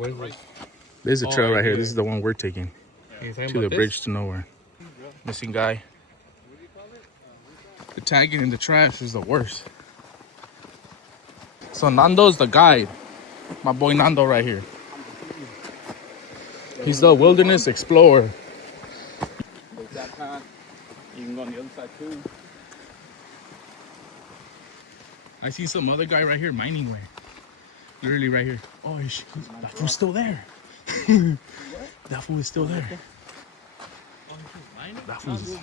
This is a trail right here. This is the one we're taking to the bridge to nowhere. Missing guy. The tagging in the trash is the worst. So Nando's the guide. My boy Nando right here. He's the wilderness explorer. There's that path. You can go on the other side too. I see some other guy right here mining way. Literally right here. Oh, that fool's still there. That fool is still there. That fool's...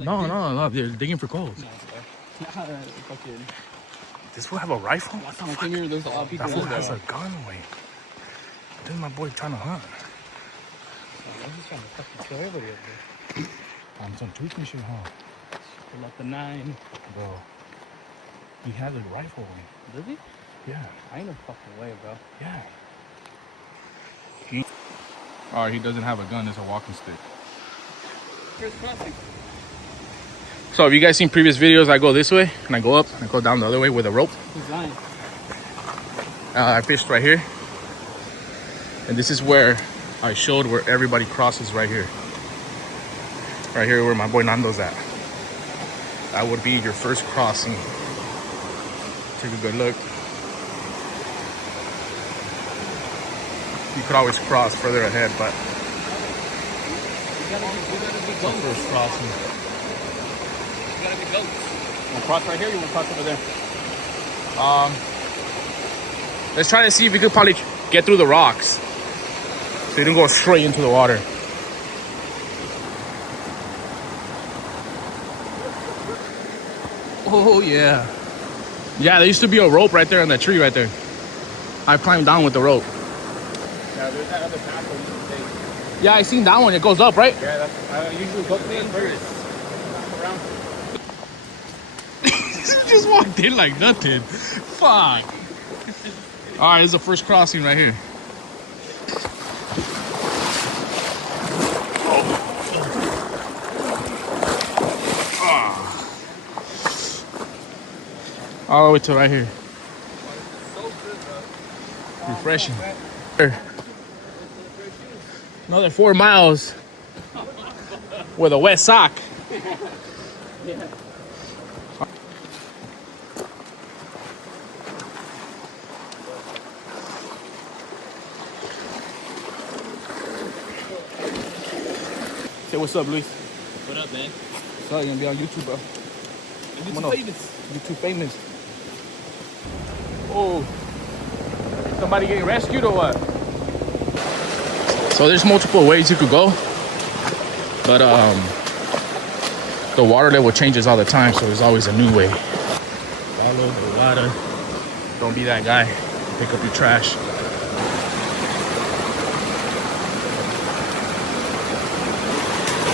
No. They're digging for gold. This fool have a rifle? There's a lot of people. That fool has a gun. Wait. This is my boy trying to hunt. I'm just trying to fucking kill everybody up there. I'm some tweaking shit, huh? Pull up the 9. Bro. He has a rifle. Does he? Yeah. I ain't no fucking way, bro. Yeah. Alright, he doesn't have a gun, it's a walking stick. Here's crossing. So have you guys seen previous videos? I go this way and I go up and I go down the other way with a rope. He's lying. I fished right here. And this is where I showed where everybody crosses right here. Right here where my boy Nando's at. That would be your first crossing. Take a good look. You could always cross further ahead, but We gotta be it's the first crossing. You gotta be goats. You wanna cross right here or you wanna cross over there? Let's try to see if we could probably get through the rocks. So you don't go straight into the water. Oh yeah. Yeah, there used to be a rope right there on that tree right there. I climbed down with the rope. Yeah, there's that other path where you can take. Yeah, I seen that one. It goes up, right? Yeah, that's I usually go first. Around. Just walked in like nothing. Fuck. All right, this is the first crossing right here. All the way to right here. Refreshing. Another 4 miles with a wet sock. Yeah. Say what's up, Luis. What up, man? So you're gonna be on YouTube, bro. YouTube famous. YouTube famous. Oh, somebody getting rescued or what? So there's multiple ways you could go, but the water level changes all the time, so there's always a new way. Follow the water. Don't be that guy. Pick up your trash.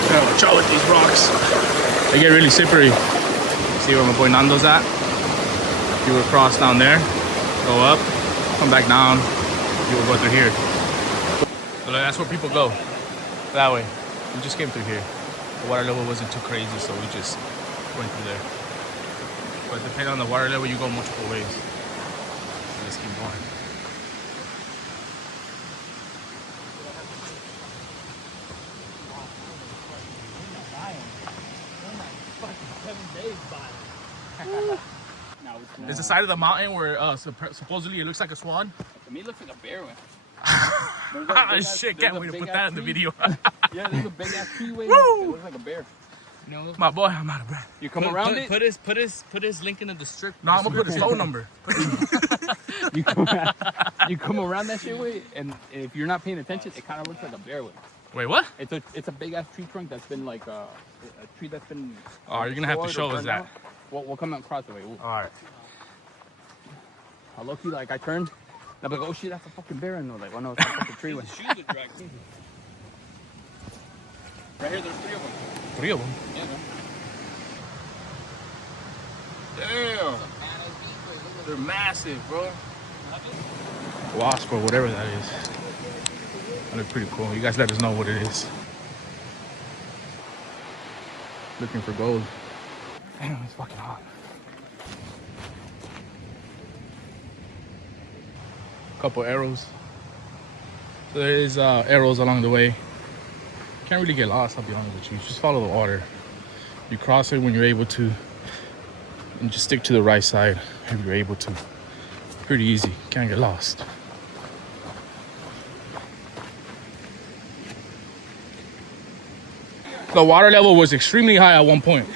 Gotta watch out with these rocks. They get really slippery. See where my boy Nando's at? You will cross down there, go up, come back down, you will go through here. So that's where people go, that way. We just came through here. The water level wasn't too crazy, so we just went through there. But depending on the water level, you go multiple ways. Let's keep going. It's the side of the mountain where supposedly it looks like a swan. To me, it looks like a bear. Shit, can't wait to put that in the video. Yeah, there's a big ass treeway. It looks like a bear. You know, My boy, I'm out of breath. you come around it. Put his link in the description. No, I'm gonna put his phone number. You come around that shit way, and if you're not paying attention, it kind of looks like a bear way. Wait, what? It's a big ass tree trunk that's been like a tree that's been. Oh, you're gonna have to show us that. We'll come out across the way. All right. I low key like I turned. I'm like, oh shit, that's a fucking bear. And they're like, oh no, it's a fucking tree way. Shoes are dragged too. Right here, there's 3 of them. 3 of them. Yeah, Damn. They're massive, bro. Wasp or whatever that is. That looks pretty cool. You guys let us know what it is. Looking for gold. Damn, it's fucking hot. couple arrows. So there is arrows along the way. Can't really get lost, I'll be honest with you. Just follow the water. You cross it when you're able to, and just stick to the right side if you're able to. Pretty easy, can't get lost. The water level was extremely high at one point.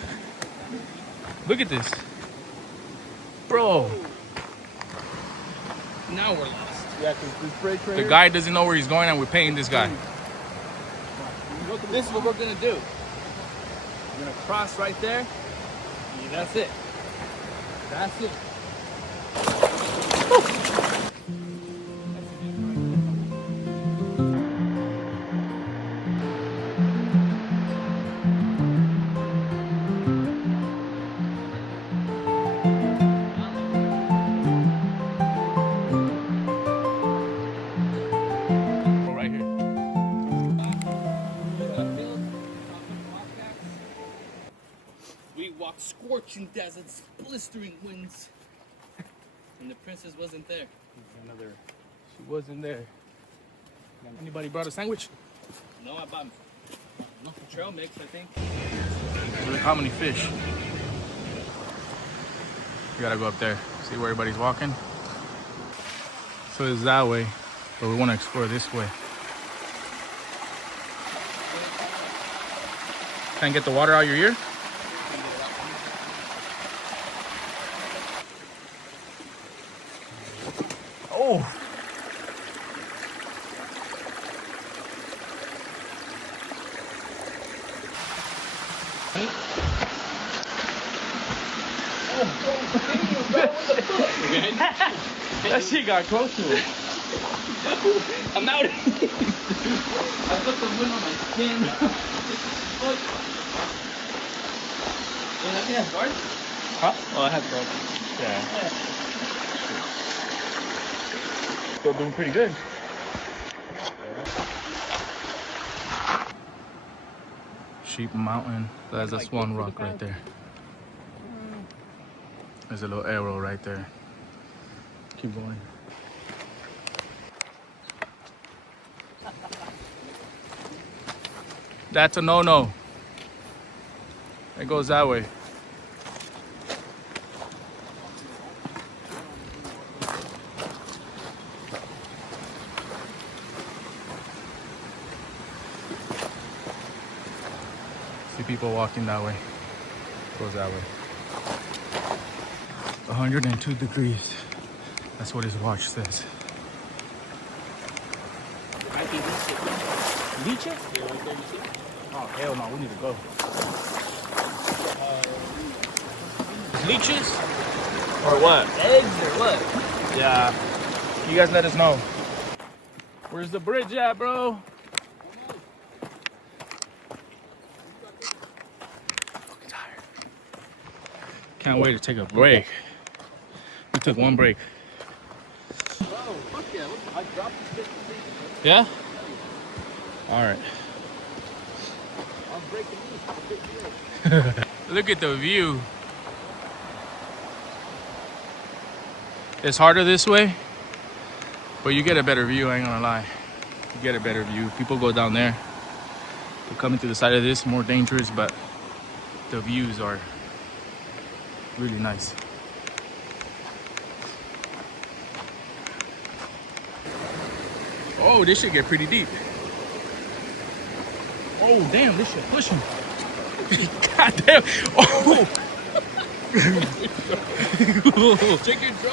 Look at this. Bro. Now we're lost. Yeah, because this bridge right The here. guy doesn't know where he's going and we're paying this guy. This is what we're gonna do. We're gonna cross right there. Yeah, that's it. That's it. Right here. We walked scorching deserts, blistering winds, and the princess wasn't there. She wasn't there. Anybody brought a sandwich? No, I bought trail mix, I think. Look how many fish. We gotta go up there, see where everybody's walking. So it's that way, but we want to explore this way. Can't get the water out your ear? Oh! That shit got close to it. I'm out. I put the wind on my skin. Look. Yeah, that thing has guard? Huh? Oh, it has guard. Yeah. Still doing pretty good. Sheep Mountain. That's just one rock right there. There's a little arrow right there. Keep going. That's a no-no. It goes that way. See people walking that way. Goes that way. 102 degrees. That's what his watch says. Leeches? Oh, hell no, we need to go. Leeches? Or what? Eggs or what? Yeah. You guys let us know. Where's the bridge at, bro? Fucking tired. Can't wait to take a break. We took one break. Oh, fuck yeah. Look, I dropped the shit. Yeah? All right. I'm breaking loose. Look at the view. It's harder this way, but you get a better view, I ain't gonna lie. You get a better view. People go down there. They're coming to the side of this, more dangerous, but the views are really nice. Oh, this should get pretty deep. Oh, damn, this shit pushing. God damn. Oh.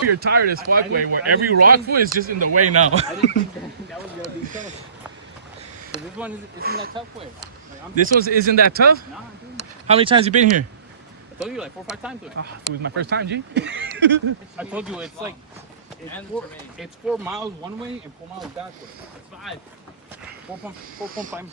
You're tired as fuck, way where every rock foot is just in the way now. I didn't think that was going to be tough. So this one isn't that tough way. Like, This one isn't that tough? nah, dude. How many times you been here? I told you like 4 or 5 times. Dude. It was my first time, G. I told you it's like it's 4 miles one way and 4 miles back way. It's 5. 4.5.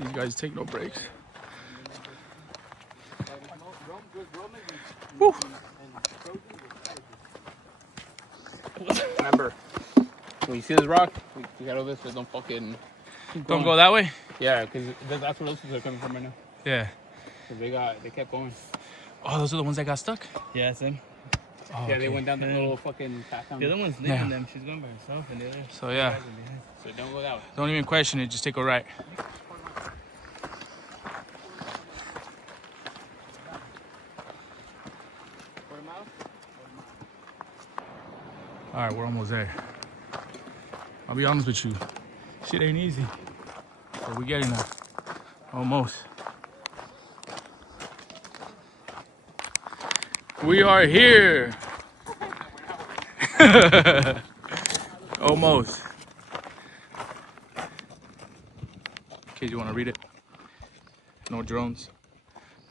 These guys take no breaks. Woo. Remember, when you see this rock, you gotta this, don't fucking keep Don't going. go that way? Yeah, because that's where those people are coming from right now. Yeah. Cause they kept going. Oh, those are the ones that got stuck? Yeah, Sim. Oh, Yeah, they okay. went down the little fucking path down The there. other one's leaving Yeah. them. She's going by herself, and the other So, yeah. guys are behind. So don't go that way. Don't even question it. Just take a right. All right, we're almost there. I'll be honest with you. Shit ain't easy. But we're getting there. Almost. We are here. Almost. In case you want to read it. No drones.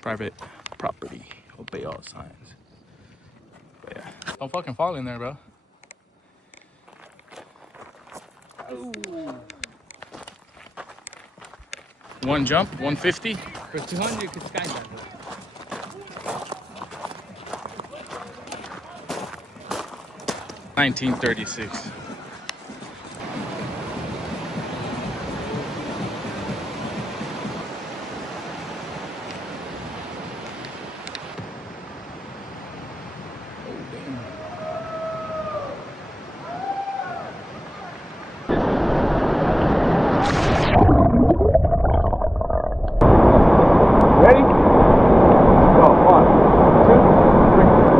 Private property. Obey all signs. But yeah. Don't fucking fall in there, bro. Ooh. One jump, 150. For 200, you could skydive it. $19.36. Ready? Go, 1, 2, 3.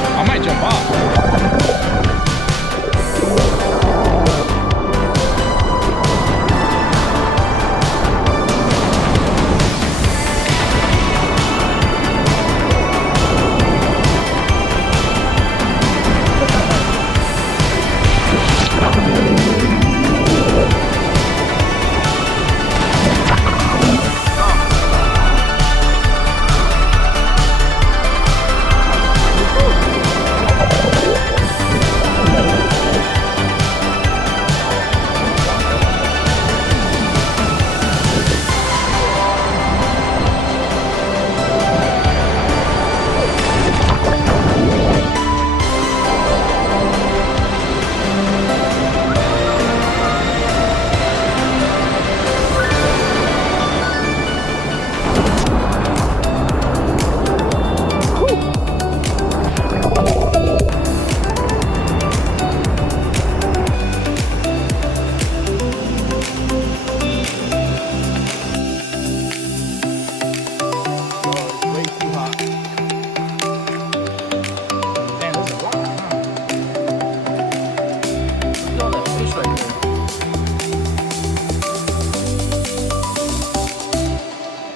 I might jump off.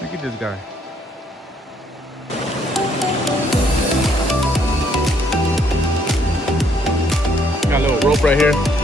Look at this guy. Got a little rope right here.